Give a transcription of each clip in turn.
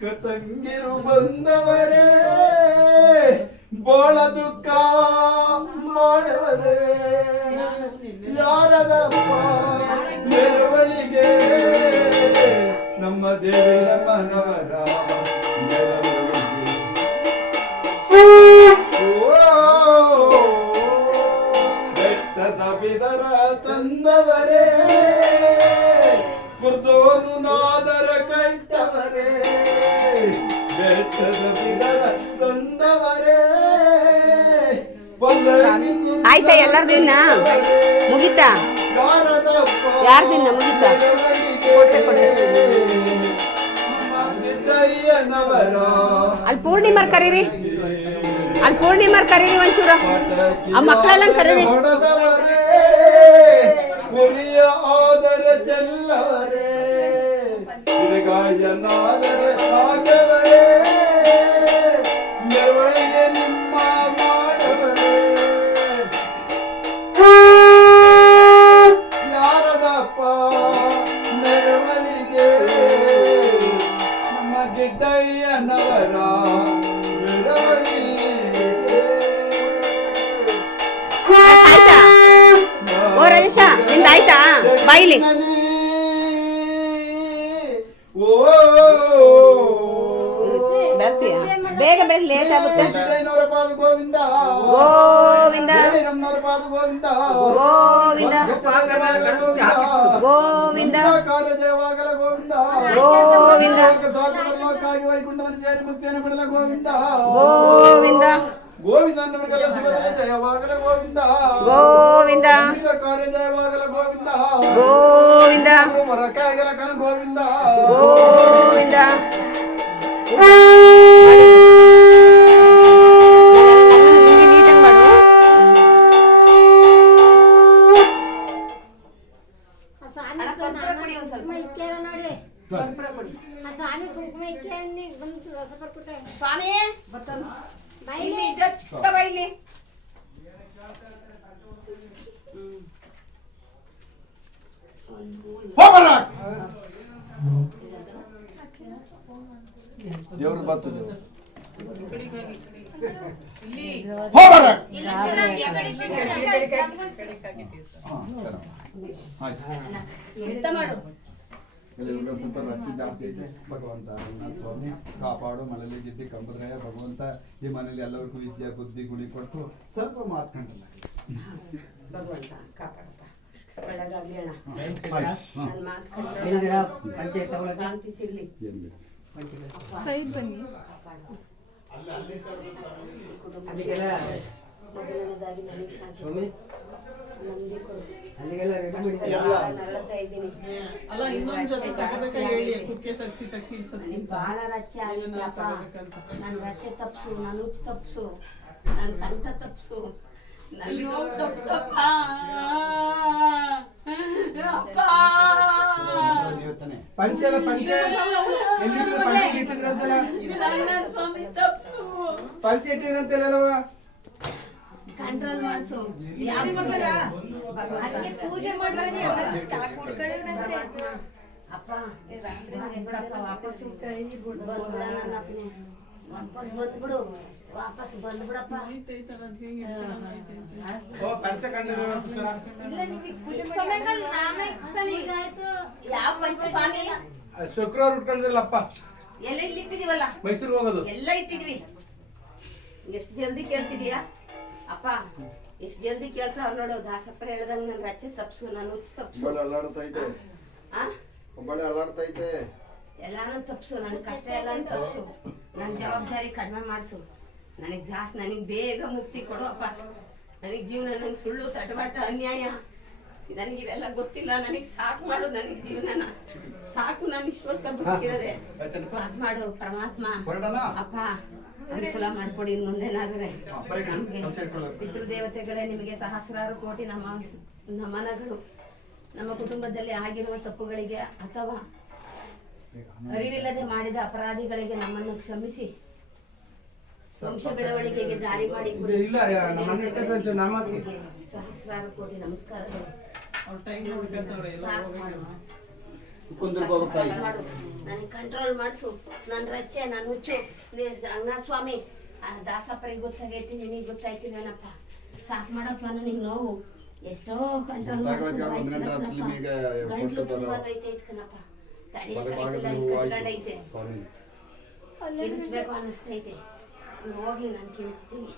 ತಂಗಿರು ಬಂದವರೇ ಬೋಳ ದುಃಖ ಮಾಡವರೇ ಯಾರದಪ್ಪ ಮೆರವಣಿಗೆ ನಮ್ಮ ದೇವರಮ್ಮನವರ ಬೆಟ್ಟದ ಬಿದರ ತಂದವರೇ ಕುರ್ದೋನು ನಾದರ ಕಟ್ಟವರೇ ಬೆಟ್ಟದ ಬಿದರ ತಂದವರೇ. ಆಯ್ತಾ ಎಲ್ಲರದು ಇನ್ನ ಮುಗಿತಾ? ಯಾರ್ದಿನ್ನ ಮುಗಿತಾ? ಅಲ್ಲಿ ಪೂರ್ಣಿಮಾರ್ ಕರೀರಿ, ಅಲ್ಲಿ ಪೂರ್ಣಿಮಾರ್ ಕರೀರಿ ಒಂಚೂರು, ಆ ಮಕ್ಕಳೆಲ್ಲ ಕರೀರಿ. ಕುರಿಯ ಆದರ ಚೆಲ್ಲವರೇ ಗಾಯನಾದರ ಆದವರೇ ಮೆರವಣಿಗೆ ನಿಮ್ಮ ಮಾಡವರೇ ಯಾರದಪ್ಪ ಮೆರವಣಿಗೆ ನಮ್ಮ ಗಿಡ್ಡಯ್ಯನವರ ಮೆರವಣಿಗೆ. ಓ ರಜೇಶ ನಿಂದಾಯ್ತಾ? ಬಾಯಿಲಿ ಬರ್ತೀಯ ಬೇಗ ಬೇಗ ಲೇಟ್ ಆಗುತ್ತೆ. ಗೋವಿಂದ ಗೋವಿಂದ ಗೋವಿಂದ ಗೋವಿಂದ ಗೋವಿಂದ ಗೋವಿಂದ ಗೋವಿಂದನವರಿಗೆಲ್ಲ ಸುಭದ್ರ ಜಯವಾಗಲ ಗೋವಿಂದ ಗೋವಿಂದ ಕಾರ್ಯ ಜಯವಾಗಲ ಗೋವಿಂದ ಗೋವಿಂದ ಮರಕಾಯಗಲ ಕನ ಗೋವಿಂದ ಗೋವಿಂದ. ನೀಟಾಗಿ ಮಾಡು. ಸ್ವಾಮಿ ಇಲ್ಲಿ ಇಲ್ಲಿ ದೇವ್ರ ಬರ್ತದೆ ಸ್ವಲ್ಪ ರಚ್ಚಿ ಜಾಸ್ತಿ ಐತೆ. ಭಗವಂತ ನನ್ನ ಸ್ವಾಮಿ ಕಾಪಾಡು ಮಳೆಯಲ್ಲಿ ಗಿಡ್ಡಿ ಕಂಬದ್ರಾಯ ಭಗವಂತ ಈ ಮನೇಲಿ ಎಲ್ಲರಿಗೂ ವಿದ್ಯೆ ಬುದ್ಧಿ ಗುಣಿ ಕೊಟ್ಟು ಸ್ವಲ್ಪ ಮಾತ್ಕೊಂಡಲ್ಲ ಭಗವಂತ ಕಾಪಾಡಪ್ಪ, ಒಳ್ಳೆದಾಗ್ಲಿ ಅಣ್ಣ. ನನ್ನ ಮಾತು ಶಾಂತಿ ಸಿಗ್ಲಿ. ಸೈಡ್ ಬನ್ನಿ. ಮೊದಲನೇದಾಗಿ ನನಗೆ ಶಾಂತಿ ನಂದಿ ಕೊಡು. ಬಾಳ ರಚ್ಚೆ ಆಗಿದ್ದಪ್ಪ. ನನ್ ರಚ್ಚೆ ತಪ್ಸು, ನನ್ನ ಹುಚ್ಚು ತಪ್ಸು, ನನ್ನ ಸಂಕಟ ತಪ್ಸು, ನನ್ನ ನೋವು ತಪ್ಸಪ್ಪ. ಪಂಚಲ ಪಂಚ ಪಂಚ ಇಟ್ಟಿರಂತೆಲ್ಲ ಕಂಟ್ರೋಲ್ ಮಾಡಿಸು. ಪೂಜೆ ಮಾಡಿ ಅಪ್ಪ ವಾಪಸ್ ವಾಪಸ್ ಬಂದ್ಬಿಡು, ವಾಪಸ್ ಬಂದ್ಬಿಡಪ್ಪ. ಯಾವ ಪಂಚಸ್ವಾಮಿ ಶುಕ್ರವಾರ ಉಟ್ಕೊಂಡಿಲ್ಲಪ್ಪ. ಎಲ್ಲ ಇಲ್ಲಿ ಇಟ್ಟಿದೀವಲ್ಲ, ಮೈಸೂರಿಗೆ ಹೋಗೋದು ಎಲ್ಲ ಇಟ್ಟಿದ್ವಿ. ಎಷ್ಟು ಜಲ್ದಿ ಕೇಳ್ತಿದೀಯಾ ಅಪ್ಪ, ಎಷ್ಟು ಜಲ್ದಿ ಕೇಳ್ತಾವ್ ನೋಡು. ದಾಸಪ್ಪರ ಹೇಳ್ದಂಗ ನನ್ ರಚ್ಚೆ ತಪ್ಸು, ನಾನು ಹುಚ್ಚು ತಪ್ಸು, ಎಲ್ಲಾನು ತಪ್ಸು, ನನ್ ಕಷ್ಟ ಎಲ್ಲಾನು ತಪ್ಸು, ನನ್ ಜವಾಬ್ದಾರಿ ಕಡಿಮೆ ಮಾಡಿಸು. ನನಗ್ ಜಾಸ್ತಿ, ನನಗ್ ಬೇಗ ಮುಕ್ತಿ ಕೊಡು ಅಪ್ಪ. ನನಗ್ ಜೀವನ, ನಂಗೆ ಸುಳ್ಳು ತಟವಾಟ ಅನ್ಯಾಯ ನನಗಿವೆಲ್ಲ ಗೊತ್ತಿಲ್ಲ. ನನಗ್ ಸಾಕು ಮಾಡು, ನನಗ್ ಜೀವನನ ಸಾಕು. ನಾನು ಇಷ್ಟು ವರ್ಷ ಬದುಕಿರೋದೆ ಸಾಕು ಮಾಡು ಪರಮಾತ್ಮ. ಅಪ್ಪ ಅನುಕೂಲ ಮಾಡ್ಕೊಡಿ ಮುಂದೆನಾದ್ರೆ. ನಮ್ಗೆ ಪಿತೃದೇವತೆಗಳೇ, ನಿಮಗೆ ಸಹಸ್ರಾರು ಕೋಟಿ ನಮನಗಳು. ನಮ್ಮ ಕುಟುಂಬದಲ್ಲಿ ಆಗಿರುವ ತಪ್ಪುಗಳಿಗೆ ಅಥವಾ ಅರಿವಿಲ್ಲದೆ ಮಾಡಿದ ಅಪರಾಧಿಗಳಿಗೆ ನಮ್ಮನ್ನು ಕ್ಷಮಿಸಿ ವಂಶ ಬೆಳವಣಿಗೆಗೆ ದಾರಿ ಮಾಡಿ ಸಹಸ್ರಾರು ಕೋಟಿ ನಮಸ್ಕಾರಗಳು. ಸಾಕು ಮಾಡು ಕುಂದ್ರ ಬಾಬಾ ಸಾಯಿ ಮಾಡು ನನಗೆ ಕಂಟ್ರೋಲ್ ಮಾಡಿಸು ನನ್ನ ರಚ್ಚೆ ನಾನು ಹುಚ್ಚು ರಂಗನಾಥ ಸ್ವಾಮಿ ದಾಸಪ್ಪರಿಗೆ ಗೊತ್ತಾಗೈತಿ ನಿನಗೆ ಗೊತ್ತಾಯ್ತಿಲ್ವೇನಪ್ಪ ಸಾಕು ಮಾಡಪ್ಪ ನನಗೆ ನೋವು ಎಷ್ಟೋ ಕಂಟ್ರೋಲ್ ಗಂಟ್ಲು ತುಂಬ ಐತೆ ಕಣಪ್ಪ ತಡೆಯೈತೆ ಕಿರಿಚ್ಬೇಕು ಅನ್ನಿಸ್ತೈತೆ ಹೋಗ್ಲಿ ನಾನು ಕಿರಿಚ್ತೀನಿ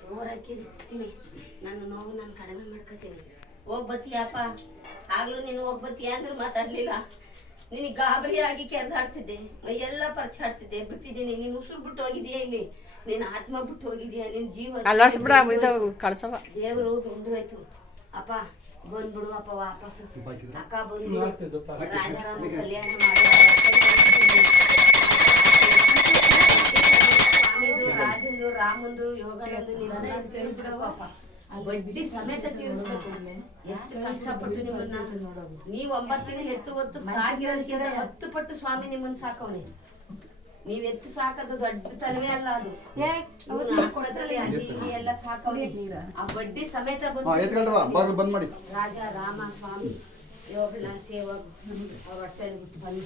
ಜೋರಾಗಿ ಕಿರಿಚ್ತೀನಿ ನನ್ನ ನೋವು ನಾನು ಕಡಿಮೆ ಮಾಡ್ಕೊತೀನಿ ಹೋಗಿ ಬತ್ತೀಯಪ್ಪ ಆಗ್ಲೂ ನೀನು ಹೋಗಿ ಬತ್ತೀಯ ಅಂದ್ರೆ ಮಾತಾಡ್ಲಿಲ್ಲ ನಿನಗೆ ಗಾಬರಿ ಆಗಿ ಕೆರೆದಾಡ್ತಿದ್ದೆ ಮೈಯೆಲ್ಲ ಪರ್ಚಾಡ್ತಿದ್ದೆ ಬಿಟ್ಟಿದ್ದೀನಿ ನೀನು ಉಸಿರು ಬಿಟ್ಟು ಹೋಗಿದೀಯ ಇಲ್ಲಿ ನೀನು ಆತ್ಮ ಬಿಟ್ಟು ಹೋಗಿದೀಯ ನಿನ್ನ ಜೀವ ದೇವರು ಬೆಂದು ಹೋಯ್ತು ಅಪ್ಪ ಬಂದ್ಬಿಡು ಅಪ್ಪ ವಾಪಸ್ ಅಕ್ಕ ಬಂದ್ಬಿಡು ರಾಜಾರಾಮ ಕಲ್ಯಾಣ ಸ್ವಾಮಿದು ರಾಜಂದು ರಾಮಂದು ಯೋಗನಂದು ನಿನ್ನ ತೀರಿಸ್ಬೇಕು ಅಪ್ಪ ಬಡ್ಡಿ ಸಮೇತ ತೀರಿಸ್ಬೇಕು ಎಷ್ಟು ಕಷ್ಟಪಟ್ಟು ನಿಮ್ಮನ್ನ ನೀವು 9 ತಿಂಗಳು ಎತ್ತು ಹೊತ್ತು ಸಾಗಿರೋದಕ್ಕಿಂತ 10 ಪಟ್ಟು ಸ್ವಾಮಿ ನಿಮ್ಮನ್ನ ಸಾಕವನೆ ನೀವ್ ಎತ್ತು ಸಾಕೋದು ದೊಡ್ಡತನವೇ ಅಲ್ಲ ಅದು ಆಸ್ಪತ್ರೆಯಲ್ಲಿ ಅಲ್ಲಿ ಎಲ್ಲ ಸಾಕವನೆ ಆ ಬಡ್ಡಿ ಸಮೇತ ಬಂದ್ ಮಾಡಿ ರಾಜ ರಾಮ ಸ್ವಾಮಿ ಯೋಗನ ಸೇವಕ ಅವ್ರ ಹೊಟ್ಟೆಲಿ ಬಿಟ್ಟು ಬನ್ನಿ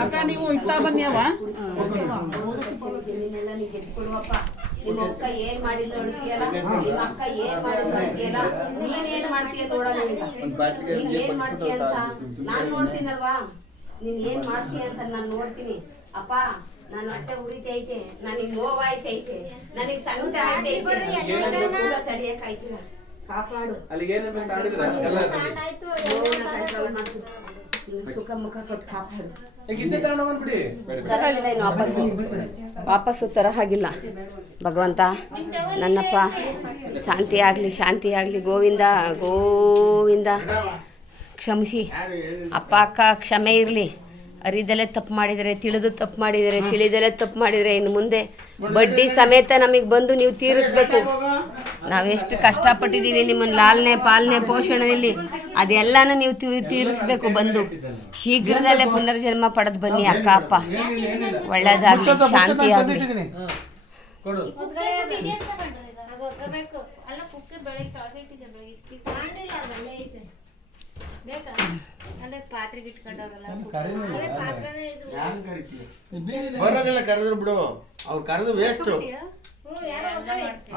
ಅಕ್ಕ ನೀವು ಇತ್ತ ಬನ್ನಿಯವ ಜಮೀನೆಲ್ಲ ನೀ ಗೆದ್ಕೊಡುವಪ್ಪ ನಿಮ್ಮ ಅಕ್ಕ ಏನ್ ಮಾಡಿಲ್ಲ ನೋಡ್ತೀಯಲ್ಲ ನಿಮ್ಮ ಅಕ್ಕ ಏನ್ ಮಾಡಿಲ್ಲ ನೋಡ್ತೀಯಲ್ಲ ನೀನ್ ಮಾಡ್ತೀಯ ನೋಡಲ್ಲ ನೀನ್ ಏನ್ ಮಾಡ್ತೀಯ ಅಂತ ನಾನ್ ನೋಡ್ತೀನಲ್ವಾ ನೀನ್ ಏನ್ ಮಾಡ್ತೀಯ ಅಂತ ನಾನ್ ನೋಡ್ತೀನಿ ಅಪ್ಪ ನಾನು ಹೊಟ್ಟೆ ಉರಿತೈತೆ ನನಗೆ ನೋವಾಯ್ತೈತೆ ನನಗೆ ಸಂಕಟ ಆಯ್ತೈತೆ ತಡಿಯಕ್ಕಾಯ್ತಿಲ್ಲ ಕಾಪಾಡು ಸುಖ ಮುಖ ಕೊಟ್ಟು ಕಾಪಾಡು ವಾಪಸ್ಸು ತರ ಹಾಗಿಲ್ಲ ಭಗವಂತ ನನ್ನಪ್ಪ ಶಾಂತಿ ಆಗಲಿ ಗೋವಿಂದ ಗೋವಿಂದ ಕ್ಷಮಿಸಿ ಅಪ್ಪ ಅಕ್ಕ ಕ್ಷಮೆ ಇರಲಿ ಅರಿದಲ್ಲೇ ತಪ್ಪು ಮಾಡಿದರೆ ತಿಳಿದು ತಪ್ಪು ಮಾಡಿದರೆ ತಿಳಿದಲ್ಲೇ ತಪ್ಪು ಮಾಡಿದರೆ ಇನ್ನು ಮುಂದೆ ಬಡ್ಡಿ ಸಮೇತ ನಮಗೆ ಬಂದು ನೀವು ತೀರಿಸ್ಬೇಕು ನಾವೆಷ್ಟು ಕಷ್ಟಪಟ್ಟಿದ್ದೀವಿ ನಿಮ್ಮನ್ನು ಲಾಲನೆ ಪಾಲನೆ ಪೋಷಣೆಯಲ್ಲಿ ಅದೆಲ್ಲನೂ ನೀವು ತೀರಿಸ್ಬೇಕು ಬಂದು ಶೀಘ್ರದಲ್ಲೇ ಪುನರ್ಜನ್ಮ ಪಡೆದು ಬನ್ನಿ ಅಕ್ಕ ಅಪ್ಪ ಒಳ್ಳೇದಾಗಲಿ ಶಾಂತಿ ಆಗಲಿ ಬರೋದಿಲ್ಲ ಕರೆದ್ರು ಬಿಡು ಅವ್ರು ಕರೆದು ವೇಸ್ಟ್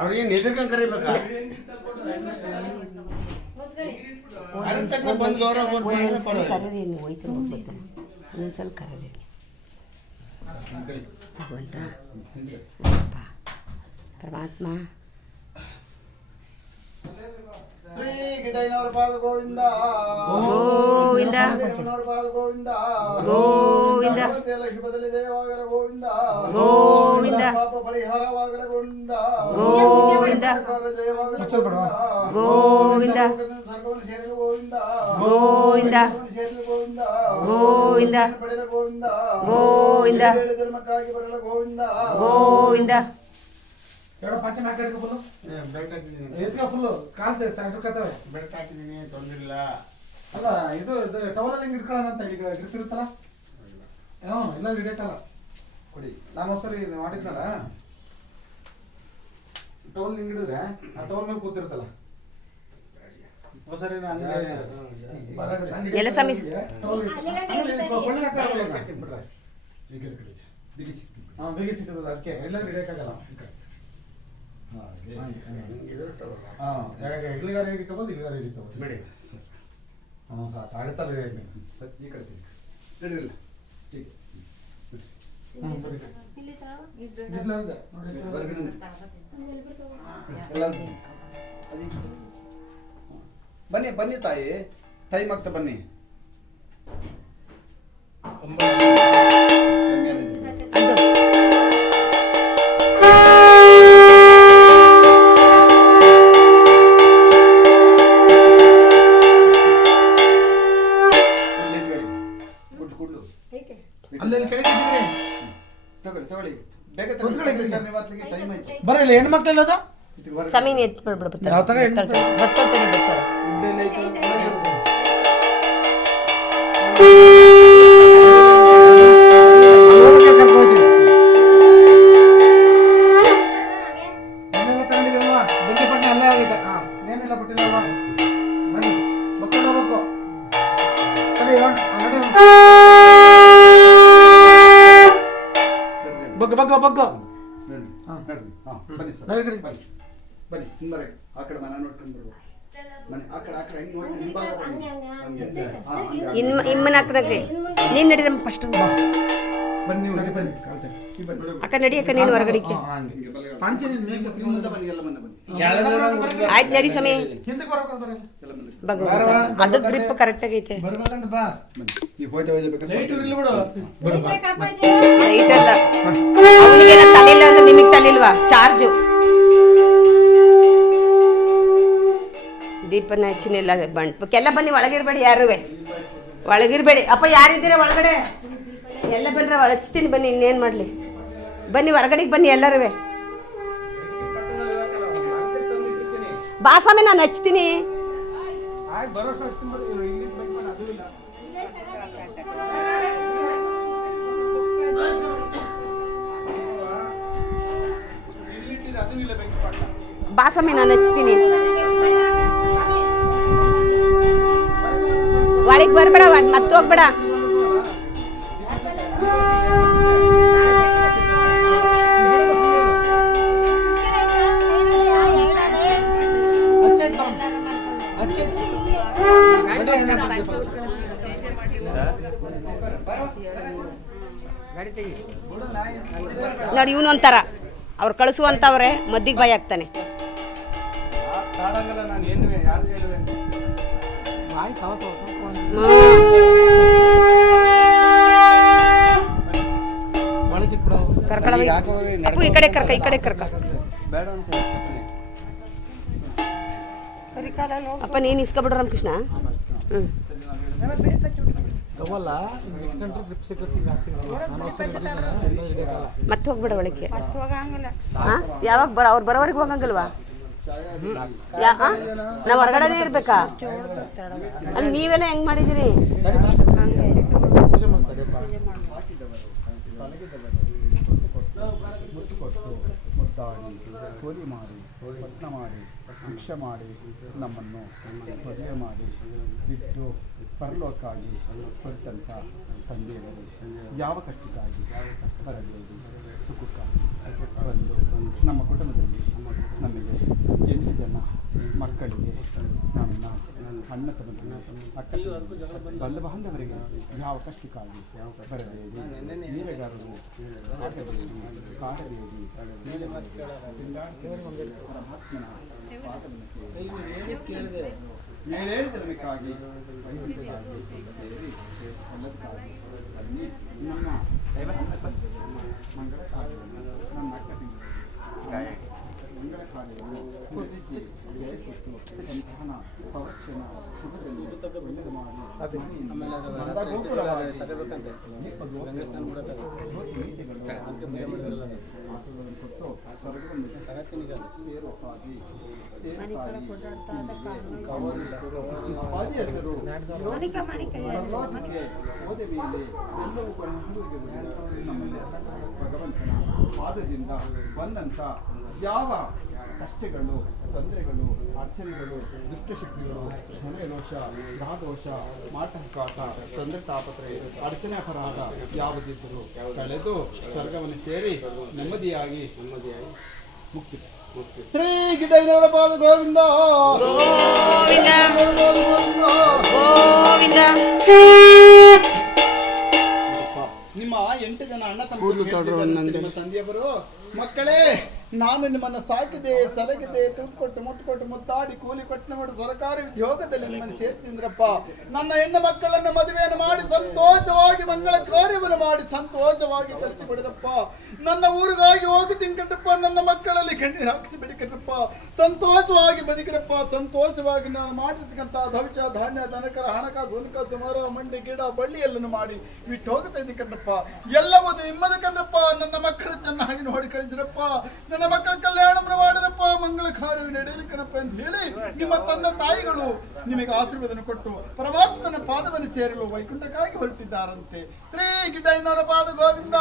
ಅವ್ರಿಗೇನು ಎದುರ್ಕೊಂಡು ಕರಿಬೇಕಾ ಬಂದು ಗೌರವ ಇನ್ನೊಂದ್ಸಲ ಕರೀರಿ ಭಗವಂತ ಪರಮಾತ್ಮ ಶ್ರೀ ಗಿಡೈನವರ ಪಾದ ಗೋವಿಂದ ಗೋವಿಂದ ಪಾದ ಗೋವಿಂದ ಗೋವಿಂದ ಎಲ್ಲ ಶುಭದಲ್ಲಿ ಜಯವಾಗಲ ಗೋವಿಂದ ಗೋವಿಂದ ಪಾಪ ಪರಿಹಾರವಾಗಲ ಗೋವಿಂದ ಗೋವಿಂದ ಜಯವಾಗಲ ಗೋವಿಂದ ಸರ್ಗವನ್ನು ಸೇರಲು ಗೋವಿಂದ ಗೋವಿಂದ ಸೇರಲು ಗೋವಿಂದ ಗೋವಿಂದ ಪಡೆಯಲು ಗೋವಿಂದ ಗೋವಿಂದ ಜನ್ಮಕ್ಕಾಗಿ ಬರಲು ಗೋವಿಂದ ಗೋವಿಂದ ಪಂಚ ಮಾತಾಡ್ಕೊ ಫುಲ್ಲು ಎತ್ಕೊ ಫುಲ್ಲು ಕಾಲ್ ಸಾಕತ್ತವೆ ಬೆಳಕು ಹಾಕಿದ್ದೀನಿ ತೊಂದಿಲ್ಲ ಅಲ್ಲ ಇದು ಟವಲಲ್ಲಿ ಹಿಂಗೆ ಇಟ್ಕೊಳ್ಳೋಣ ಅಂತ ಈಗ ಇರ್ತಿರುತ್ತಲ್ಲ ಇಲ್ಲ ಹಿಡಿಯಕ್ಕಲ್ಲ ಕೊಡಿ ನಾನು ಒಂದ್ಸರಿ ಇದು ಮಾಡಿದ್ನಲ್ಲ ಟವಲ್ ಹಿಂಗೆ ಹಿಡಿದ್ರೆ ಆ ಟವಲ್ ಮೇಲೆ ಕೂತಿರ್ತಲ್ಲ ಒಂದ್ಸರಿ ಎಲ್ಲ ಸಮೀ ಬೇಗ ಸಿಕ್ಕಿರೋದು ಅದಕ್ಕೆ ಎಲ್ಲರೂ ಹಿಡಿಯಕ್ಕಾಗಲ್ಲ ಇಲ್ಲಿಗಾರ ಹಿಡಿಕೋಬೋದು ಇಲ್ಲಿಗಾರ ಹಿಡಿಕೋಬೋದು ಬಿಡಿ ಸಾಕು ಆಗುತ್ತಲ್ಲ ಈ ಕಡೆ ನಡೀರಿಲ್ಲ ಬನ್ನಿ ಬನ್ನಿ ತಾಯಿ ಟೈಮ್ ಆಗ್ತಾ ಬನ್ನಿ ಬರಲ್ಲ ಹೆಣ್ಮಕ್ಳೆಲ್ಲ ಅದು ಸಮೀನ್ ಎತ್ಬಿಡ್ಬಿಡು ಯಾವ ತಗ ಏನೆಲ್ಲ ಬಿಟ್ಟಿಲ್ಲಲ್ವಾ ಬಗ್ಗ ಬಗ್ಗ ಬಗ್ಗ ನಡ್ರಿ. ಬನ್ನಿ ಸರ್ ನಡ್ರಿ. ಬನ್ನಿ ಹಿಂಬಾರೆ ಆ ಕಡೆ ಮನೆ ನೋಡ್ಕೊಂಡು ಬರ್ಬೇಕು. ಮನೆ ಆ ಕಡೆ ಹೆಂಗ್ ನೋಡಿ ಹಿಂಭಾಗ ಬನ್ನಿ. ಹಂಗೆ. ಹಾ, ಹಂಗೆ. ಇಮ್ಮನ ಹಾಕ್ರಿ ನೀನ್ ನಡೀರಮ್ಮ ಫಸ್ಟ್ ಬನ್ನಿ ನೀವು ಇಲ್ಲಿ ಬನ್ನಿ ಕಾಣ್ತೇನೆ. ಈ ಬನ್ನಿ. ಅಕ್ಕ ನಡಿ ಅಕ್ಕ ನೀನು ಹೊರಗಡೆಗೆ ಹಿಂಗೆ ಬಲಗಡೆ. ಪಾಂಚನಿ ನೀವು ಮುಂದೆ ಬನ್ನಿ ಎಲ್ಲ ಮುಂದೆ ಬನ್ನಿ. ಆಯ್ತು ನಡಿ ಸಮಯ ಹಿಂದಕ್ಕೆ ಬರ್ಬೇಕಂತಾರೆ ಎಲ್ಲ ಮುಂದೆ ಭಗವಂತ ಅದು ಗ್ರಿಪ್ ಕರೆಕ್ಟ್ ಆಗೈತೆ ಬರ್ಬೇಕಂತ ಬಾ ಬನ್ನಿ. ನೀವು ಹೋಯ್ತಾ ಹೋಗ್ಬೇಕಾದ್ರೆ ಲೈಟ್ ಇರ್ಲಿ ಬಿಡು ಲೈಟ್ ಅಲ್ಲ ಅವನಿಗೆ ತಲಿಲ್ಲ ಅಂದ್ರೆ ನಿಮಗೆ ತಲಿಲ್ವಾ ಚಾರ್ಜು ದೀಪನ ಹಚ್ಚಿನಿಲ್ಲ ಬಂಟ್ಪಕ್ಕೆಲ್ಲ ಬನ್ನಿ ಒಳಗಿರ್ಬೇಡಿ ಯಾರುವೆ ಒಳಗಿರ್ಬೇಡಿ ಅಪ್ಪ ಯಾರಿದ್ದೀರಾ ಒಳಗಡೆ ಎಲ್ಲ ಬನ್ರ ಹಚ್ತೀನಿ ಬನ್ನಿ ಇನ್ನೇನು ಮಾಡಲಿ ಬನ್ನಿ ಹೊರಗಡೆಗೆ ಬನ್ನಿ ಎಲ್ಲರೂ ಬಾಸಾಮಿ ನಾನು ಹಚ್ತೀನಿ ಬಾಸಾಮಿ ನಾನು ಹಚ್ತೀನಿ ಒಳಗೆ ಬರ್ಬೇಡ ಮತ್ತೆ ಹೋಗ್ಬೇಡ ನೋಡಿ ಇವನು ಒಂಥರ ಅವ್ರು ಕಳಿಸುವಂತವ್ರೆ ಮದ್ದಿಗೆ ಬಾಯಿ ಆಗ್ತಾನೆ ಕರ್ಕಳ ಅಪ್ಪು ಈ ಕಡೆ ಕರ್ಕ ಅಪ್ಪ ನೀನು ಇಸ್ಕೊಬಿಡ್ರ ರಾಮಕೃಷ್ಣ ಮತ್ತೆ ಹೋಗ್ಬೇಡ ಒಳಕ್ಕೆ ಯಾವಾಗ ಅವ್ರು ಬರೋವರೆಗೆ ಹೋಗಂಗಿಲ್ವಾ ನಾವು ಹೊರಗಡೆನೇ ಇರ್ಬೇಕಾ ಅಲ್ಲಿ ನೀವೆಲ್ಲ ಹೆಂಗ್ ಮಾಡಿದಿರಿ ಮುತ್ತು ಕೊಟ್ಟು ಮುದ್ದಾಡಿ ಕೋಲಿ ಮಾಡಿ ಪಟ್ನ ಮಾಡಿ ಭಿಕ್ಷೆ ಮಾಡಿ ನಮ್ಮನ್ನು ಮದುವೆ ಮಾಡಿ ಬಿಟ್ಟು ಪರಲೋಕಾಗಿ ಹೊರಟಂಥ ತಂದೆಯವರು ಯಾವ ಕಷ್ಟಕ್ಕಾಗಿ ಬರಬಹುದು ಸುಖಕ್ಕಾಗಿ ಬಂದು ನಮ್ಮ ಕುಟುಂಬದಲ್ಲಿ ನಮಗೆ 8 ಜನ ಮಕ್ಕಳಿಗೆ ನಮ್ಮ ಅಣ್ಣ ತಮ್ಮಂದಿರು ಅಕ್ಕ ಬಂಧು ಬಾಂಧವರಿಗೆ ಯಾವ ಕಷ್ಟಕ್ಕಾಗಿ ಬರಬೇಡಿ ವೀರಗಾರರು ಕಾಡಬೇಡಿ ಪರಮಾತ್ಮನ ಪಾದವನ್ನು ಏಳೇಳು ಜನ್ಮಕ್ಕಾಗಿ ಸೇರಿ ಎಲ್ಲದಕ್ಕಾಗಿ ಬನ್ನಿ ನಮ್ಮ ಮಂಗಳ ಕಾರ್ಯವನ್ನು ನಮ್ಮ ಅಕ್ಕ ಮಂಗಳ ಕಾರ್ಯವನ್ನು ಕುರಿಸಿ ಜಯಿಸಿಟ್ಟು ಸಂತಾನ ಸಂರಕ್ಷಣ ಶುಭದಲ್ಲಿ ಒಳ್ಳೆಯದು ಮಾಡಿ ಗೋಪುರವಾಗಿ ಆಸನವನ್ನು ಕೊಟ್ಟು ಸ್ವರ್ಗವನ್ನು ಸೇರುತ್ತಾಗಿ ಅಪ್ಪಾಜಿ ಹೆಸರು ಸರ್ವಾಧಿಕೆ ಹೋದ ಮೇಲೆ ಎಲ್ಲವೂ ಕೊನೆಗೆ ನಮ್ಮಲ್ಲಿ ಭಗವಂತನ ಪಾದದಿಂದ ಬಂದಂಥ ಯಾವ ಕಷ್ಟಗಳು ತೊಂದರೆಗಳು ಅಡಚಣೆಗಳು ದುಷ್ಟಶಕ್ತಿಗಳು ಜನದೋಷ ಗ್ರಹದೋಷ ಮಾಟಕಾಟ ತೊಂದರೆ ತಾಪತ್ರೆ ಅಡಚಣೆ ಅಪರಾಧ ಯಾವುದಿದ್ದರೂ ಕಳೆದು ಸ್ವರ್ಗವನ್ನು ಸೇರಿ ನೆಮ್ಮದಿಯಾಗಿ ಮುಕ್ತಿ ಶ್ರೀ ಗಿಡ್ಡಯ್ಯನವರ ಪಾದ ಗೋವಿಂದ ನಿಮ್ಮ 8 ಜನ ಅಣ್ಣ ತಮ್ಮ ತಂದೆಯವರು ಮಕ್ಕಳೇ ನಾನು ನಿಮ್ಮನ್ನು ಸಾಕಿದೆ ಸಲಗಿದೆ ತೂತ್ಕೊಟ್ಟು ಮುತ್ತುಕೊಟ್ಟು ಮುತ್ತಾಡಿ ಕೂಲಿ ಕೊಟ್ಟು ಮಾಡಿ ಸರ್ಕಾರಿ ಉದ್ಯೋಗದಲ್ಲಿ ನಿಮ್ಮನ್ನು ಸೇರ್ತಿದ್ರಪ್ಪ ನನ್ನ ಹೆಣ್ಣು ಮಕ್ಕಳನ್ನು ಮದುವೆಯನ್ನು ಮಾಡಿ ಸಂತೋಷವಾಗಿ ಮಂಗಳ ಕಾರ್ಯವನ್ನು ಮಾಡಿ ಸಂತೋಷವಾಗಿ ಕಳಿಸಿಬಿಡಿರಪ್ಪ ನನ್ನ ಊರಿಗಾಗಿ ಹೋಗಿ ತಿನ್ಕಂಡ್ರಪ್ಪ ನನ್ನ ಮಕ್ಕಳಲ್ಲಿ ಕಣ್ಣೀರು ಹಾಕಿಸಿ ಬಿಡಿಕಂಡ್ರಪ್ಪ ಸಂತೋಷವಾಗಿ ಬದುಕಿರಪ್ಪ ಸಂತೋಷವಾಗಿ ನಾನು ಮಾಡಿರ್ತಕ್ಕಂಥ ಭವಿಷ್ಯ ಧಾನ್ಯ ದನಕರ ಹಣಕಾಸು ಹುಣಕಾಸು ಮರ ಮಂಡಿ ಗಿಡ ಬಳ್ಳಿಯಲ್ಲನ್ನು ಮಾಡಿ ಬಿಟ್ಟು ಹೋಗ್ತಾ ಇದ್ದೀನಿ ಕಣ್ರಪ್ಪ ಎಲ್ಲವೂ ನಿಮ್ಮದು ಕಣ್ರಪ್ಪ ನನ್ನ ಮಕ್ಕಳು ಚೆನ್ನಾಗಿ ನೋಡಿ ಕಳಿಸಿರಪ್ಪ ನನ್ನ ಮಕ್ಕಳ ಕಲ್ಯಾಣವನ್ನು ಮಾಡಿರಪ್ಪ ಮಂಗಳ ಕಾರ್ಯ ನಡೆಯಲಿ ಕಣಪ್ಪ ಅಂತ ಹೇಳಿ ನಿಮ್ಮ ತಂದೆ ತಾಯಿಗಳು ನಿಮಗೆ ಆಶೀರ್ವಾದವನ್ನು ಕೊಟ್ಟು ಪರಮಾತ್ಮನ ಪಾದವನ್ನು ಸೇರಲು ವೈಕುಂಠಕ್ಕಾಗಿ ಹೊರಟಿದ್ದಾರಂತೆ ಮತ್ತೆ ಶ್ರೀ ಗಿಡ್ಡಯ್ಯನವರ ಪಾದ ಗೋವಿಂದ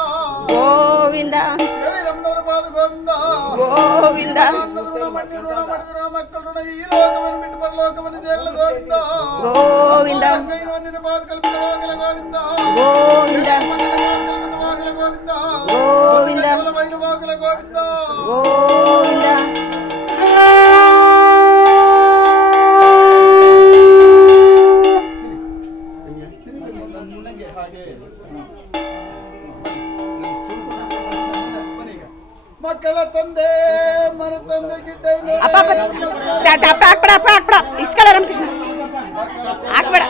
ಗೋವಿಂದ ರವಿರಮ್ಮನವರ ಪಾದ ಗೋವಿಂದ ಗೋವಿಂದ ಋಣ ಮಣ್ಣಿ ಋಣ ಮಾಡಿದ ಋಣ ಮಕ್ಕಳ ಋಣ ಈ ಲೋಕವನ್ನು ಬಿಟ್ಟು ಪರಲೋಕವನ್ನು ಸೇರಲು ಗೋವಿಂದ ಗೋವಿಂದ ರಂಗಯ್ಯನ ಪಾದ ಕಲ್ಪಿತವಾಗಲ ಗೋವಿಂದ ಗೋವಿಂದ ಕಲ್ಪಿತವಾಗಲ ಗೋವಿಂದ ಗೋವಿಂದ ಬಯಲುವಾಗಲ ಗೋವಿಂದ ಗೋವಿಂದ ಮಕ್ಕಳ ತಂದೆ ಮನ ತಂದೆ ಗಿಡ್ಡಯ್ಯನವರೇ ಹಾಕ್ಬೇಡ ಇಸ್ಕಲ್ಲ ರಾಮಕೃಷ್ಣ ಹಾಕ್ಬೇಡ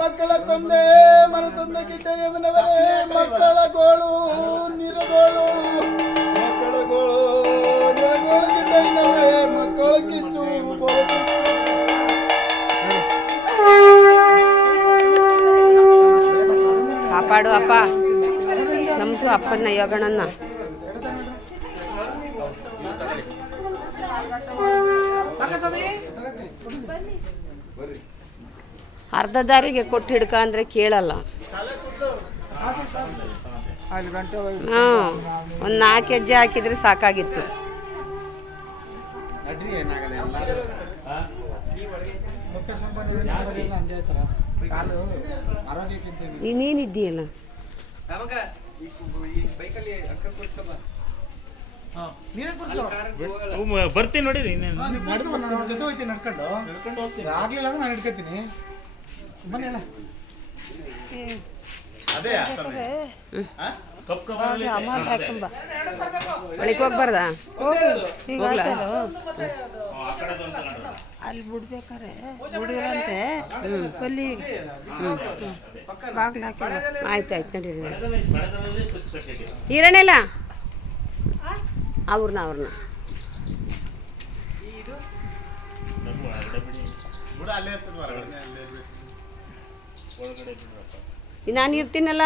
ಮಕ್ಕಳ ತಂದೆ ಮನ ತಂದೆ ಗಿಡ್ಡಯ್ಯನವರೇ ಮಕ್ಕಳ ಗೋಳು ನಿರಗೋಳು ಮಕ್ಕಳ ಗೋಳು ನಿರಗೋಳು ಗಿಡ್ಡಯ್ಯನವರೇ ಮಕ್ಕಳ ಕಿಚ್ಚು ಕಾಪಾಡು ಅಪ್ಪ ಕ್ಷಮಿಸು ಅಪ್ಪನ ಯೋಗಣನ್ನ ಅರ್ಧ ದಾರಿಗೆ ಕೊಟ್ಟು ಹಿಡ್ಕ ಅಂದ್ರೆ ಕೇಳಲ್ಲ. ಒಂದು 4 ಹೆಜ್ಜೆ ಹಾಕಿದ್ರೆ ಸಾಕಾಗಿತ್ತು. ನೀನಿದ್ದೀಯಲ್ಲ ಬರ್ತೀನಿ ನೋಡಿ ಜೊತೆ ಹೋಗ್ತೀನಿ ನಡ್ಕೊಂಡು ಆಗ್ಲಿಲ್ಲ ಅಂದ್ರೆ ನಾನು ಹಿಡ್ಕೊತೀನಿ ಮನೆಯಲ್ಲ ಅದೇ ಒಳಗೆ ಹೋಗ್ಬಾರ್ದಾ? ಹೋಗ್ಲಾ? ಅಲ್ಲಿ ಬಿಡ್ಬೇಕಾರೆ ಬಿಡಿರಂತೆ ಬಲ್ಲಿ ಬಾಗ್ಲ ಆಯ್ತು ನಡೀರಿ. ಈರಣ್ಣಿಲ್ಲ ಅವ್ರನ್ನ ನಾನು ಇರ್ತೀನಲ್ಲ.